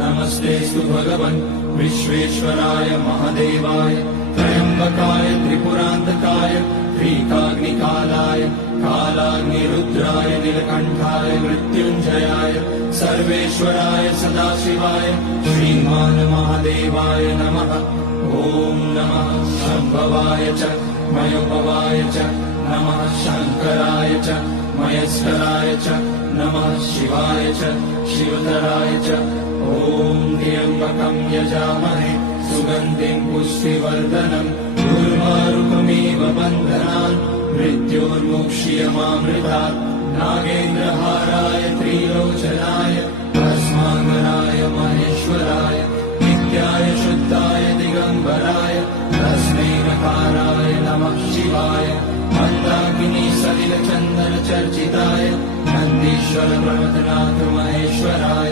नमस्तेस्तु भगवन् विश्वेश्वराय महादेवाय त्र्यम्बकाय त्रिपुरान्तकाय त्रिकाग्निकालाय कालाग्निरुद्राय नीलकण्ठाय मृत्युञ्जयाय सर्वेश्वराय सदाशिवाय श्रीमान् महादेवाय नमः। ॐ नमः शम्भवाय च मयोभवाय च नमः शङ्कराय च मयस्कराय च नमः शिवाय च शिवतराय च। ॐ त्र्यम्बकं यजामहे सुगन्धिं पुष्टिवर्धनम् उर्वारुकमिव बन्धनान् मृत्योर्मुक्ष्यमामृतात्। नागेन्द्रहाराय त्रिलोचनाय भस्माङ्गराय महेश्वराय नित्याय शुद्धाय दिगम्बराय तस्मै नकाराय नमः शिवाय। मन्दाकिनी सलिलचन्दन चर्चिताय नन्दीश्वर प्रमथनाथ महेश्वराय